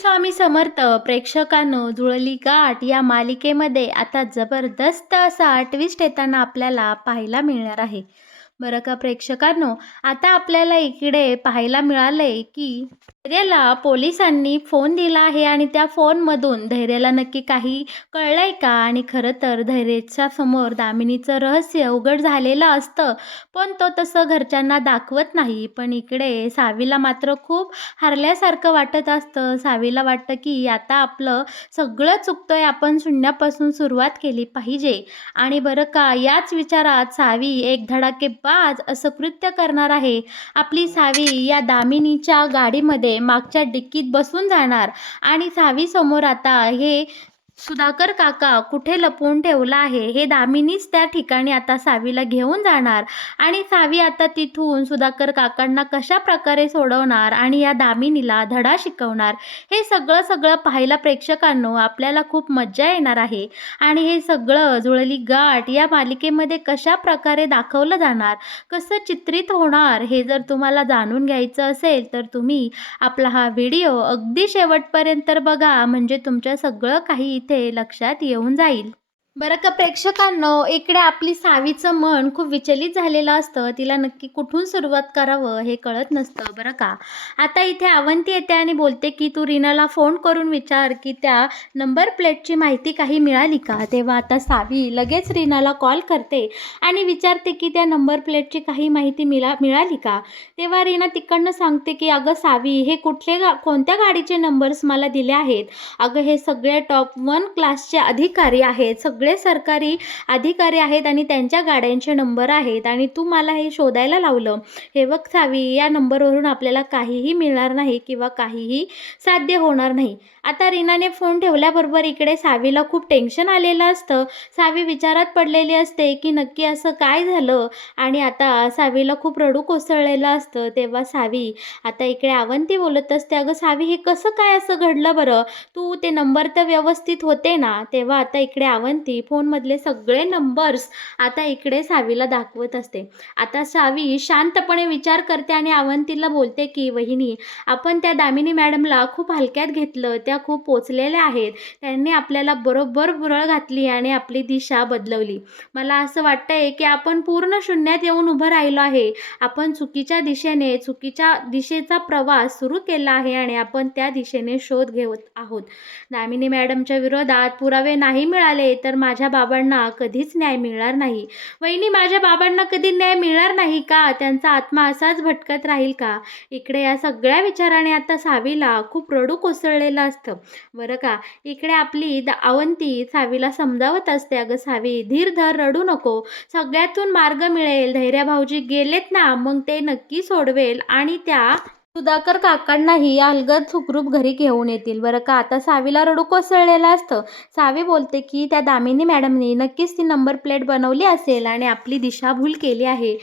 स्वामी समर्थ प्रेक्षकांनो, जुळली गाठ या मालिकेमध्ये आता जबरदस्त असा ट्विस्ट येताना आपल्याला पाहायला मिळणार आहे. बरं का प्रेक्षकांनो, आता आपल्याला इकडे पाहायला मिळालंय की धैर्यला पोलिसांनी फोन दिला आहे आणि त्या फोनमधून धैर्यला नक्की काही कळलंय का? आणि खरं तर धैर्याच्या समोर दामिनीचं रहस्य उघड झालेलं असतं, पण तो तसं घरच्यांना दाखवत नाही. पण इकडे सावीला मात्र खूप हरल्यासारखं वाटत असतं. सावीला वाटतं की आता आपलं सगळं चुकतंय, आपण शून्यापासून सुरुवात केली पाहिजे. आणि बरं का, याच विचारात सावी एक धडाकेबाज असं कृत्य करणार आहे. आपली सावी या दामिनीच्या गाडीमध्ये मागच्या डिक्कीत बसून जाणार आणि सावीसमोर आता हे सुधाकर काका कुठे लपवून ठेवला आहे हे दामिनीच त्या ठिकाणी आता सावीला घेऊन जाणार. आणि सावी आता तिथून सुधाकर काकांना कशा प्रकारे सोडवणार आणि या दामिनीला धडा शिकवणार, हे सगळं सगळं पाहायला प्रेक्षकांनो आपल्याला खूप मज्जा येणार आहे. आणि हे सगळं जुळली गाठ या मालिकेमध्ये कशा प्रकारे दाखवलं जाणार, कसं चित्रित होणार, हे जर तुम्हाला जाणून घ्यायचं असेल तर तुम्ही आपला हा व्हिडिओ अगदी शेवटपर्यंत बघा, म्हणजे तुमच्या सगळं काही इथे लक्षात येऊन जाईल. बरं का प्रेक्षकांनो, इकडे आपली सावीचं मन खूप विचलित झालेलं असतं. तिला नक्की कुठून सुरुवात करावं हे कळत नसतं. बरं का, आता इथे अवंती येते आणि बोलते की तू रीनाला फोन करून विचार की त्या नंबर प्लेटची माहिती काही मिळाली का? तेव्हा आता सावी लगेच रीनाला कॉल करते आणि विचारते की त्या नंबर प्लेटची काही माहिती मिळाली का? तेव्हा रीना तिकडनं सांगते की अगं सावी, हे कोणत्या गाडीचे नंबर्स मला दिले आहेत? अगं हे सगळे टॉप 1 क्लासचे अधिकारी आहेत, सगळे सरकारी अधिकारी आहेत आणि त्यांच्या गाड्यांचे नंबर आहेत आणि तू मला हे शोधायला लावलं. हे बघ सावी, या नंबरवरून आपल्याला काहीही मिळणार नाही किंवा काहीही साध्य होणार नाही. आता रीनाने फोन ठेवल्याबरोबर इकडे सावीला खूप टेन्शन आलेलं असतं. सावी विचारात पडलेली असते की नक्की असं काय झालं आणि आता सावीला खूप रडू कोसळलेलं असतं. तेव्हा सावी आता इकडे अवंती बोलत असते, अगं सावी, हे कसं काय असं घडलं बरं? तू ते नंबर तर व्यवस्थित होते ना? तेव्हा आता इकडे अवंती फोनमधले सगळे नंबर्स आता इकडे सावीला दाखवत असते. आता सावी शांतपणे विचार करते आणि अवंतीला बोलते की वहिनी, आपण त्या दामिनी मॅडमला खूप हलक्यात घेतलं. त्या खूप पोचलेल्या आहेत. त्यांनी आपल्याला बरोबर भुरळ घातली आणि आपली दिशा बदलवली. मला असं वाटतंय की आपण पूर्ण शून्यात येऊन उभं राहिलो आहे. आपण चुकीच्या दिशेचा प्रवास सुरू केला आहे आणि आपण त्या दिशेने शोध घेत आहोत. दामिनी मॅडमच्या विरोधात पुरावे नाही मिळाले तर माझ्या बाबांना कधीच न्याय मिळणार नाही. वहिनी, माझ्या बाबांना कधी न्याय मिळणार नाही का? त्यांचा आत्मा असाच भटकत राहील का? इकडे या सगळ्या विचाराने आता सावीला खूप रडू कोसळलेलं असतं. बरं का, इकडे आपली अवंती सावीला समजावत असते, अगं सावी, धीर धर, रडू नको. सगळ्यातून मार्ग मिळेल. धैर्य भाऊजी गेलेत ना, मग ते नक्की सोडवेल आणि त्या सुधाकर काकांनाही अलगद सुखरूप घरी घेऊन येतील. बरं का, आता सावीला रडू कोसळलेलं असतं. सावी बोलते की त्या दामिनी मॅडमनी नक्कीच ती नंबर प्लेट बनवली असेल आणि आपली दिशाभूल केली आहे.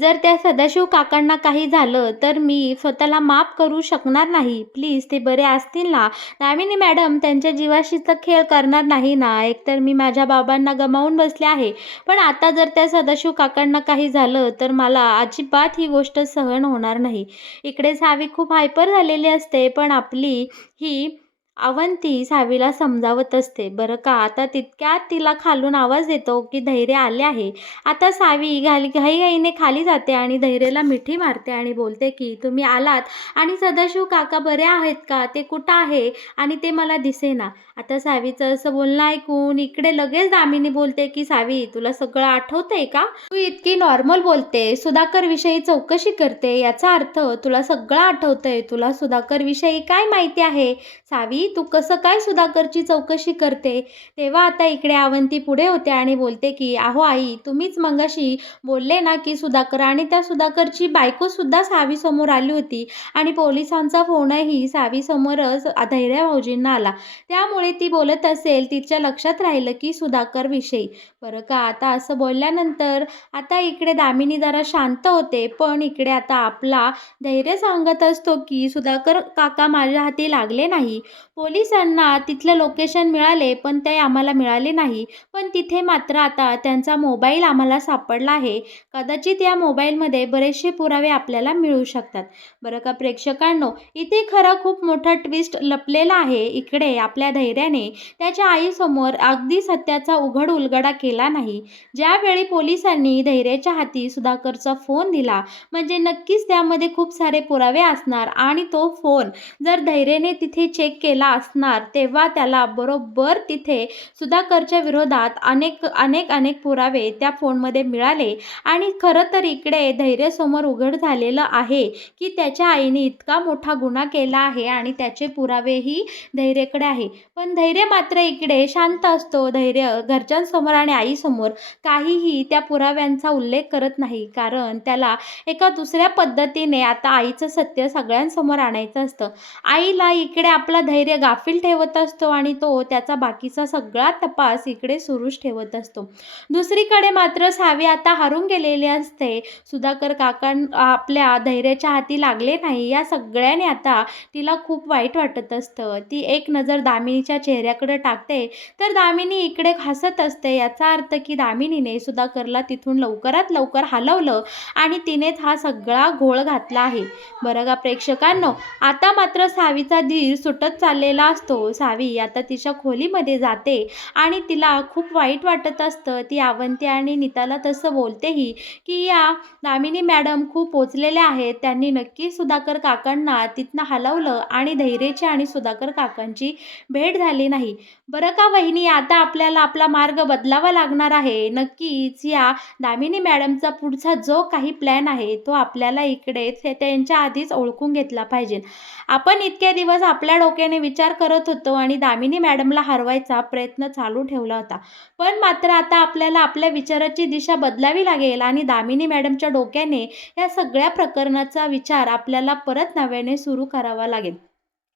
जर त्या सदाशिव काकांना काही झालं तर मी स्वतःला माफ करू शकणार नाही. प्लीज ते बरे असतील ना? दामिनी मॅडम त्यांच्या जीवाशी तर खेळ करणार नाही ना? एकतर मी माझ्या बाबांना गमावून बसले आहे, पण आता जर त्या सदाशिव काकांना काही झालं तर मला अजिबात ही गोष्ट सहन होणार नाही. इकडे सावी खूप हायपर झालेली असते, पण आपली ही अवंती सावीला समजावत असते. बरं का, आता तितक्यात तिला खालून आवाज येतो की धैर्य आले आहे. आता सावी घाईघाईने खाली जाते आणि धैर्यला मिठी मारते आणि बोलते की तुम्ही आलात आणि सदाशिव काका बरे आहेत का? ते कुठं आहे आणि ते मला दिसेना. आता सावीचं असं बोलणं ऐकून इकडे लगेच दामिनी बोलते की सावी, तुला सगळं आठवतंय का? तू इतकी नॉर्मल बोलते, सुधाकर विषयी चौकशी करते, याचा अर्थ तुला सगळं आठवतंय. तुला सुधाकर विषयी काय माहिती आहे? सावी, तू कसं काय सुधाकरची चौकशी करते? तेव्हा आता इकडे अवंती पुढे होते आणि बोलते की अहो आई, तुम्हीच मगाशी बोलले ना की सुधाकर, आणि त्या सुधाकरची बायकोसुद्धा सावीसमोर आली होती आणि पोलिसांचा फोनही सावीसमोरच धैर्य भाऊजींना आला. त्यामुळे ती बोलत असेल, तिच्या लक्षात राहिलं की सुधाकर विषयी. बरं का, आता असं बोलल्यानंतर आता इकडे दामिनी जरा शांत होते, पण इकडे आता आपला धैर्य सांगत असतो की सुधाकर काका माझ्या हाती लागले नाही. पोलिसांना तिथलं लोकेशन मिळाले, पण ते आम्हाला मिळाले नाही. पण तिथे मात्र आता त्यांचा मोबाईल आम्हाला सापडला आहे. कदाचित या मोबाईलमध्ये बरेचसे पुरावे आपल्याला मिळू शकतात. बरं का प्रेक्षकांनो, इथे खरा खूप मोठा ट्विस्ट लपलेला आहे. इकडे आपल्या धैर्याने त्याच्या आईसमोर अगदी सत्याचा उघड उलगडा केला नाही. ज्यावेळी पोलिसांनी धैर्याच्या हाती सुधाकरचा फोन दिला, म्हणजे नक्कीच त्यामध्ये खूप सारे पुरावे असणार आणि तो फोन जर धैर्याने तिथे चेक केला असणार, तेव्हा त्याला बरोबर तिथे सुधाकरच्या विरोधात अनेक अनेक अनेक पुरावे त्या फोनमध्ये मिळाले आणि खरं तर इकडे धैर्यासमोर उघड झालेलं आहे की त्याच्या आईने इतका मोठा गुन्हा केला आहे आणि त्याचे पुरावेही धैर्याकडे आहे. पण धैर्य मात्र इकडे शांत असतो. धैर्य घरच्यांसमोर आणि आईसमोर काहीही त्या पुराव्यांचा उल्लेख करत नाही, कारण त्याला एका दुसऱ्या पद्धतीने आता आईचं सत्य सगळ्यांसमोर आणायचं असतं. आईला इकडे आपला धैर्य गाफील ठेवत असतो आणि तो त्याचा बाकीचा सगळा तपास इकडे सुरूच ठेवत असतो. दुसरीकडे मात्र सावी आता हारून गेलेली असते. सुधाकर काकां आपल्या धैर्याच्या हाती लागले नाही या सगळ्याने आता तिला खूप वाईट वाटत असतं. ती एक नजर दामिनीच्या चेहऱ्याकडे टाकते, तर दामिनी इकडे हसत असते. याचा अर्थ की दामिनीने सुधाकरला तिथून लवकरात लवकर हलवलं आणि तिनेच हा सगळा घोळ घातला आहे. बरं का प्रेक्षकांनो, आता मात्र सावीचा धीर सुटत चाललेला असतो. सावी आता तिच्या खोलीमध्ये जाते आणि तिला खूप वाईट वाटत असतं. ती अवंती आणि नीताला तसं बोलतेही की या दामिनी मॅडम खूप पोचलेल्या आहेत. त्यांनी नक्की सुधाकर काकांना तिथनं हलवलं आणि धैर्याची आणि सुधाकर काकांची भेट झाली नाही. बरं का वहिनी, आता आपल्याला आपला मार्ग बदलावा लागणार आहे. नक्कीच या दामिनी मॅडमचा पुढचा जो काही प्लॅन आहे तो आपल्याला इकडे त्यांच्या आधीच ओळखून घेतला पाहिजे. आपण इतके दिवस आपल्या डोक्याने विचार करत होतो आणि दामिनी मॅडमला हरवायचा प्रयत्न चालू ठेवला होता. पण मात्र आता आपल्याला आपल्या विचाराची दिशा बदलावी लागेल आणि दामिनी मॅडमच्या डोक्याने या सगळ्या प्रकरणाचा विचार आपल्याला परत नव्याने सुरू करावा लागेल.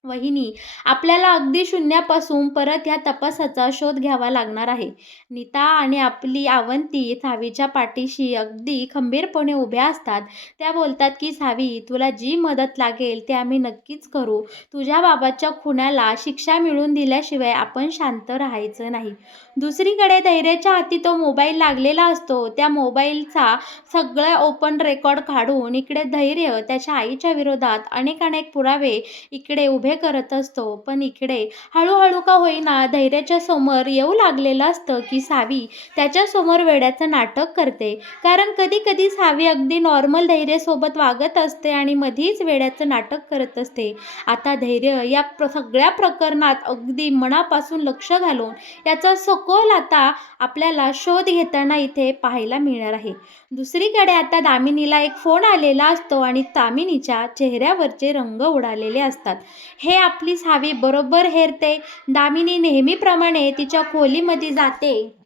वहिनी, आपल्याला अगदी शून्यापासून परत ह्या तपासाचा शोध घ्यावा लागणार आहे. नीता आणि आपली अवंती सावीच्या पाठीशी अगदी खंबीरपणे उभ्या असतात. त्या बोलतात की सावी, तुला जी मदत लागेल ते आम्ही नक्कीच करू. तुझ्या बाबाच्या खुनाला शिक्षा मिळवून दिल्याशिवाय आपण शांत राहायचं नाही. दुसरीकडे धैर्याच्या हाती तो मोबाईल लागलेला असतो. त्या मोबाईलचा सगळं ओपन रेकॉर्ड काढून इकडे धैर्य त्याच्या आईच्या विरोधात अनेक अनेक पुरावे इकडे उभे करत असतो. पण इकडे हळूहळू का होईना धैर्याच्या समोर येऊ लागलेलं असतं की सावी त्याच्यासमोर वेड्याचं नाटक करते. कारण कधी कधी सावी अगदी नॉर्मल धैर्यासोबत वागत असते आणि मधीच वेड्याचं नाटक करत असते. आता धैर्य या सगळ्या प्रकरणात अगदी मनापासून लक्ष घालून याचा सखोल आता आपल्याला शोध घेताना इथे पाहायला मिळणार आहे. दुसरीकडे आता दामिनीला एक फोन आलेला असतो आणि दामिनीच्या चेहऱ्यावरचे रंग उडालेले असतात. हे आपली सावी बरोबर हेरते. दामिनी नेहमीप्रमाणे तिच्या खोलीमध्ये जाते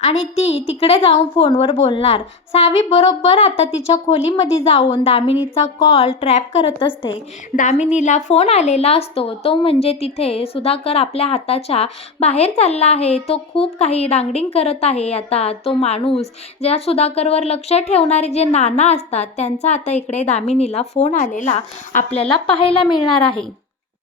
आणि ती तिकडे जाऊन फोनवर बोलणार. सावी बरोबर आता तिच्या खोलीमध्ये जाऊन दामिनीचा कॉल ट्रॅप करत असते. दामिनीला फोन आलेला असतो, तो म्हणजे तिथे सुधाकर आपल्या हाताच्या बाहेर चालला आहे. तो खूप काही डांगडिंग करत आहे. आता तो माणूस ज्या सुधाकरवर लक्ष ठेवणारे जे नाना असतात त्यांचा आता इकडे दामिनीला फोन आलेला आपल्याला पाहायला मिळणार आहे.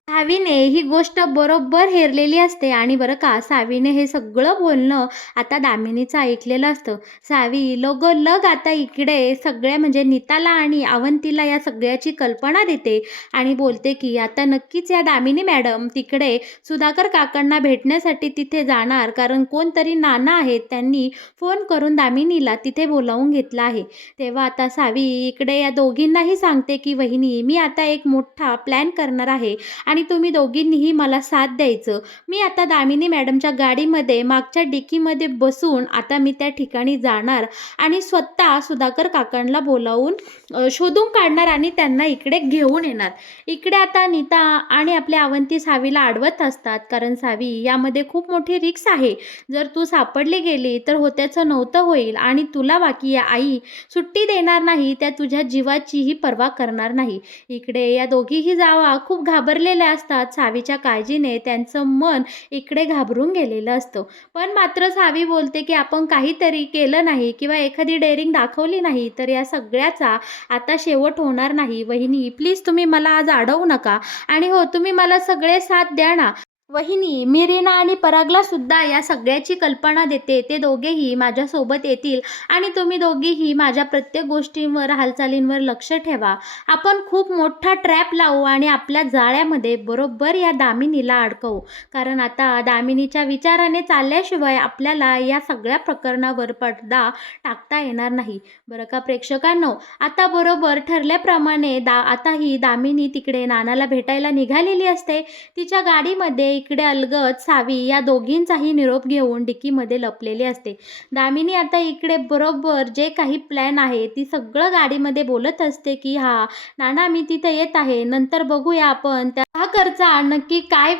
सावीने ही गोष्ट बरोबर हेरलेली असते आणि बरं का, सावीने हे सगळं बोलणं आता दामिनीचं ऐकलेलं असतं. सावी लगोलग आता इकडे सगळ्या म्हणजे नीताला आणि अवंतीला या सगळ्याची कल्पना देते आणि बोलते की आता नक्कीच या दामिनी मॅडम तिकडे सुधाकर काकांना भेटण्यासाठी तिथे जाणार, कारण कोणतरी नाना आहेत त्यांनी फोन करून दामिनीला तिथे बोलावून घेतलं आहे. तेव्हा आता सावी इकडे या दोघींनाही सांगते की वहिनी, मी आता एक मोठा प्लॅन करणार आहे आणि तुम्ही दोघींनीही मला साथ द्यायचं. मी आता दामिनी मॅडमच्या गाडीमध्ये मागच्या डिकीमध्ये बसून आता मी त्या ठिकाणी जाणार आणि स्वतः सुधाकर काकांना बोलावून शोधून काढणार आणि त्यांना इकडे घेऊन येणार. इकडे आता नीता आणि आपल्या अवंती सावीला अडवत असतात, कारण सावी यामध्ये खूप मोठी रिस्क आहे. जर तू सापडली गेली तर होत्याचं नव्हतं होईल आणि तुला बाकी या आई सुट्टी देणार नाही, त्या तुझ्या जीवाचीही पर्वा करणार नाही. इकडे या दोघीही जावा खूप घाबरलेल्या असतात सावीच्या काळजीने त्यांचं मन इकडे घाबरून गेलेलं असतं. पण मात्र सावी बोलते की आपण काहीतरी केलं नाही किंवा एखादी डेअरिंग दाखवली नाही तर या सगळ्याचा आता शेवट होणार नाही. वहिनी प्लीज तुम्ही मला आज अडवू नका आणि हो तुम्ही मला सगळे साथ द्या ना. वहिनी मी रीना आणि परागला सुद्धा या सगळ्याची कल्पना देते. ते दोघेही माझ्यासोबत येतील आणि तुम्ही दोघीही माझ्या प्रत्येक गोष्टींवर हालचालींवर लक्ष ठेवा. आपण खूप मोठा ट्रॅप लावू आणि आपल्या जाळ्यामध्ये बरोबर या दामिनीला अडकवू. कारण आता दामिनीच्या विचाराने चालल्याशिवाय आपल्याला या सगळ्या प्रकरणावर पडदा टाकता येणार नाही. बरं का प्रेक्षकांनो, आता बरोबर ठरल्याप्रमाणे आता ही दामिनी तिकडे नानाला भेटायला निघालेली असते. तिच्या गाडीमध्ये इकडे अलगद सावी या दोघींचाही निरोप घेऊन डिकीमध्ये लपलेली असते. दामिनी आता इकडे बरोबर जे काही प्लॅन आहे ती सगळं गाडीमध्ये बोलत असते की हा नाना मी तिथे येत आहे, नंतर बघूया आपण त्या करचा नक्की काय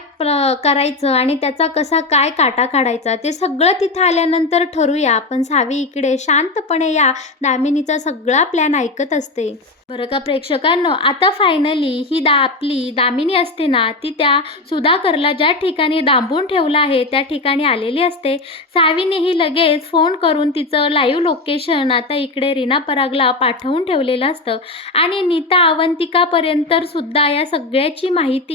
करायचं आणि त्याचा कसा काय काटा काढायचा ते सगळं तिथं आल्यानंतर ठरूया. पण सावी इकडे शांतपणे या दामिनीचा सगळा प्लॅन ऐकत असते. बरं का प्रेक्षकांनो, आता फायनली ही आपली दामिनी असते ना ती त्या सुधाकरला ज्या ठिकाणी डांबून ठेवलं आहे त्या ठिकाणी आलेली असते. सावीनेही लगेच फोन करून तिचं लाईव्ह लोकेशन आता इकडे रीना परागला पाठवून ठेवलेलं असतं आणि नीता अवंतिकापर्यंत सुद्धा या सगळ्याची माहिती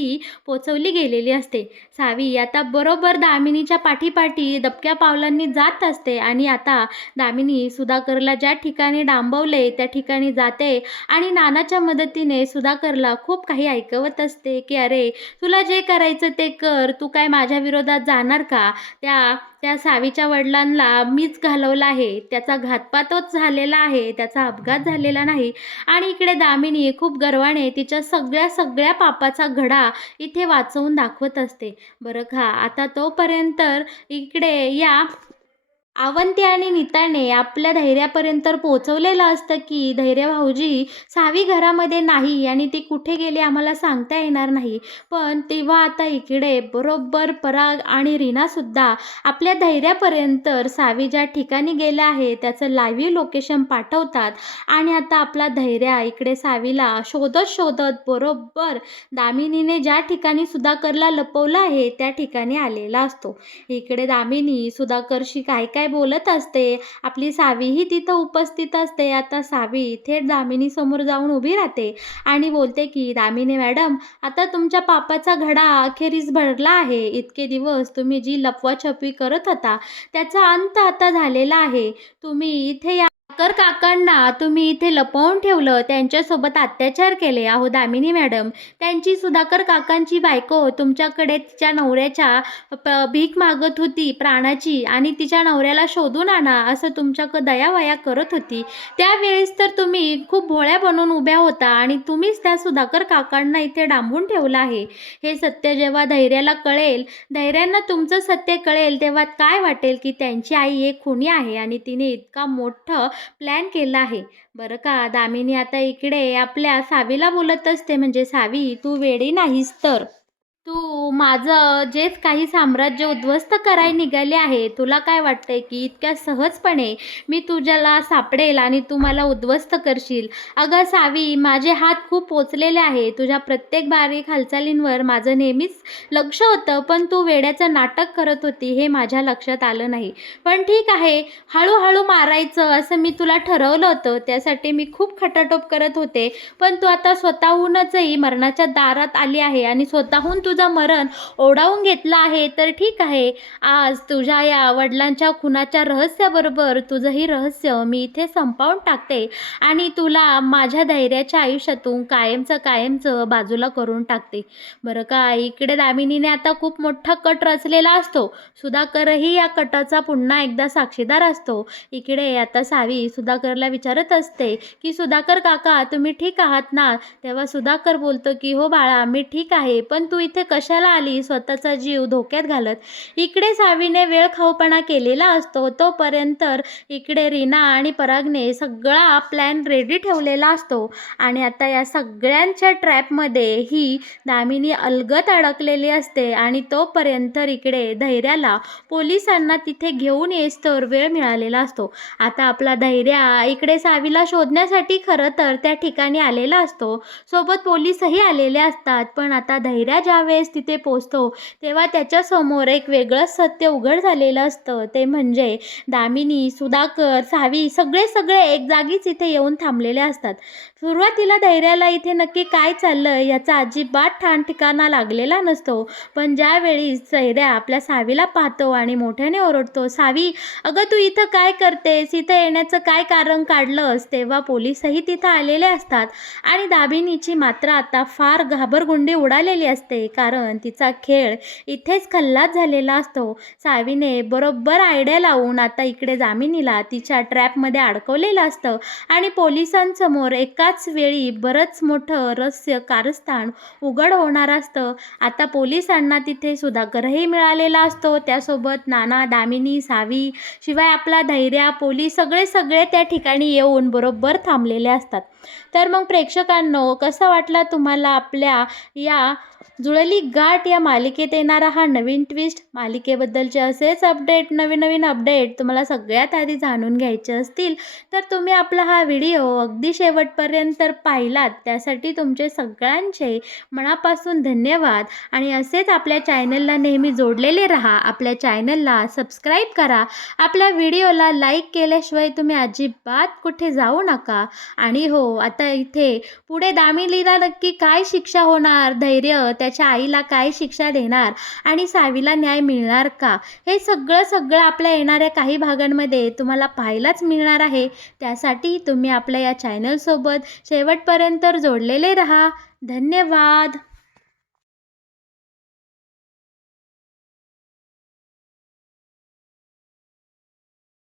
पोचवली गेलेली असते. सावी आता बरोबर दामिनीच्या पाठीपाठी दबक्या पावलांनी जात असते आणि आता दामिनी सुधाकरला ज्या ठिकाणी डांबवले त्या ठिकाणी जाते आणि नानाच्या मदतीने सुधाकरला खूप काही ऐकवत असते की अरे तुला जे करायचं ते कर, तू काय माझ्या विरोधात जाणार का? त्या त्या सावीच्या वडिलांना मीच घालवलं आहे, त्याचा घातपातच झालेला आहे, त्याचा अपघात झालेला नाही. आणि इकडे दामिनी खूप गर्वाने तिच्या सगळ्या पापाचा घडा इथे वाचवून दाखवत असते. बरं का आता तोपर्यंत इकडे या अवंती आणि नीताने आपल्या धैर्यापर्यंत पोहोचवलेलं असतं की धैर्य भाऊजी सावी घरामध्ये नाही आणि ती कुठे गेली आम्हाला सांगता येणार नाही. पण तेव्हा आता इकडे बरोबर पराग आणि रीनासुद्धा आपल्या धैर्यापर्यंत सावी ज्या ठिकाणी गेल्या आहे त्याचं लाईव्ह लोकेशन पाठवतात आणि आता आपला धैर्य इकडे सावीला शोधत शोधत बरोबर दामिनीने ज्या ठिकाणी सुधाकरला लपवलं आहे त्या ठिकाणी आलेला असतो. इकडे दामिनी सुधाकरशी काय काय बोलत असते, आपली सावीही तिथं उपस्थित असते. आता सावी थेट दामिनी समोर जाऊन उभी राहते आणि बोलते की दामिनी मॅडम आता तुमच्या पापाचा घडा अखेरीस भरला आहे. इतके दिवस तुम्ही जी लपवाछपवी करत होता त्याचा अंत आता झालेला आहे. तुम्ही इथे या काकांना तुम्ही इथे लपवून ठेवलं, त्यांच्यासोबत अत्याचार केले. अहो दामिनी मॅडम, त्यांची सुधाकर काकांची बायको तुमच्याकडे तिच्या नवऱ्याच्या भीक मागत होती प्राणाची आणि तिच्या नवऱ्याला शोधून आणा असं तुमच्याकडं दयावया करत होती. त्यावेळेस तर तुम्ही खूप भोळ्या बनून उभ्या होता आणि तुम्हीच त्या सुधाकर काकांना इथे डांबून ठेवलं आहे. हे सत्य जेव्हा धैर्याला कळेल, धैर्यांना तुमचं सत्य कळेल, तेव्हा काय वाटेल की त्यांची आई एक खुनी आहे आणि तिने इतका मोठं प्लॅन केला आहे. बरं का दामिनी आता इकडे आपल्या सावीला बोलत असते, म्हणजे सावी तू वेडी नाहीस तर तू माझं जेच काही साम्राज्य उद्ध्वस्त करायला निघाले आहे, तुला काय वाटतंय की इतक्या सहजपणे मी तुझ्याला सापडेल आणि तू मला उद्ध्वस्त करशील? अगं सावी, माझे हात खूप पोचलेले आहे, तुझ्या प्रत्येक बारीक हालचालींवर माझं नेहमीच लक्ष होतं, पण तू वेड्याचं नाटक करत होती हे माझ्या लक्षात आलं नाही. पण ठीक आहे, हळूहळू मारायचं असं मी तुला ठरवलं होतं, त्यासाठी मी खूप खटाटोप करत होते. पण तू आता स्वतःहूनचही मरणाच्या दारात आली आहे आणि स्वतःहून तुझं मरण ओढावून घेतलं आहे. तर ठीक आहे, आज तुझ्या या वडिलांच्या खुनाच्या रहस्याबरोबर तुझंही रहस्य मी इथे संपवून टाकते आणि तुला माझ्या धैर्याच्या आयुष्यातून कायमचं बाजूला करून टाकते. बरं का इकडे दामिनीने आता खूप मोठा कट रचलेला असतो. सुधाकरही या कटाचा पुन्हा एकदा साक्षीदार असतो. इकडे आता सावी सुधाकरला विचारत असते की सुधाकर काका तुम्ही ठीक आहात ना? तेव्हा सुधाकर बोलतो की हो बाळा मी ठीक आहे, पण तू इथे इथे कशाला आली स्वतःचा जीव धोक्यात घालत. इकडे सावीने वेळखाऊपणा केलेला असतो. तोपर्यंत इकडे रीना आणि परागने सगळा प्लॅन रेडी ठेवलेला असतो आणि आता या सगळ्यांच्या ट्रॅपमध्ये ही दामिनी अलगद अडकलेली असते आणि तोपर्यंत इकडे धैर्याला पोलिसांना तिथे घेऊन येईस्तोवर वेळ मिळालेला असतो. आता आपला धैर्या इकडे सावीला शोधण्यासाठी खरं तर त्या ठिकाणी आलेला असतो. सोबत पोलीसही आलेले असतात. पण आता धैर्या ज्यावेळेस तिथे पोचतो तेव्हा त्याच्यासमोर एक वेगळंच सत्य उघड झालेलं असतं. ते म्हणजे दामिनी, सुधाकर, सावी सगळे एक जागीच इथे येऊन थांबलेले असतात. सुरुवातीला धैर्याला इथे नक्की काय चाललं याचा अजिबात ठाण ठिकाणा लागलेला नसतो. पण ज्यावेळी धैर्या आपल्या सावीला पाहतो आणि मोठ्याने ओरडतो, सावी अगं तू इथं काय करतेस, इथं येण्याचं काय कारण काढलंस, तेव्हा पोलीसही तिथं आलेले असतात आणि दामिनीची मात्र आता फार घाबरगुंडी उडालेली असते. कारण तिचा खेळ इथेच खल्लास झालेला असतो. सावीने बरोबर आयडिया लावून आता इकडे दामिनीला तिच्या ट्रॅपमध्ये अडकवलेलं असतं आणि पोलिसांसमोर एकाच वेळी बरंच मोठं रहस्य कारस्थान उघड होणार असतं. आता पोलिसांना तिथे सुधाकरही मिळालेला असतो. त्यासोबत नाना, दामिनी, सावी शिवाय आपला धैर्या, पोलीस सगळे त्या ठिकाणी येऊन बरोबर थांबलेले असतात. तर मग प्रेक्षकांनो, कसा वाटला तुम्हाला आपल्या या जुळली गाठ या मालिकेत येणारा हा नवीन ट्विस्ट? मालिकेबद्दलचे असेच अपडेट, नवीन अपडेट तुम्हाला सगळ्यात आधी जाणून घ्यायचे असतील तर तुम्ही आपला हा व्हिडिओ अगदी शेवटपर्यंत पाहिलात त्यासाठी तुमचे सगळ्यांचे मनापासून धन्यवाद. आणि असेच आपल्या चॅनलला नेहमी जोडलेले राहा. आपल्या चॅनलला सबस्क्राईब करा. आपल्या व्हिडिओला लाईक केल्याशिवाय तुम्ही अजिबात कुठे जाऊ नका. आणि हो, आता इथे पुढे दामिनीला नक्की काय शिक्षा होणार, धैर्य त्याच्या आईला काय शिक्षा देणार आणि सावीला न्याय मिळणार का, हे सगळं आपल्या येणाऱ्या काही भागांमध्ये तुम्हाला पाहायलाच मिळणार आहे. त्यासाठी तुम्ही आपल्या या चॅनलसोबत शेवटपर्यंत जोडलेले राहा. धन्यवाद.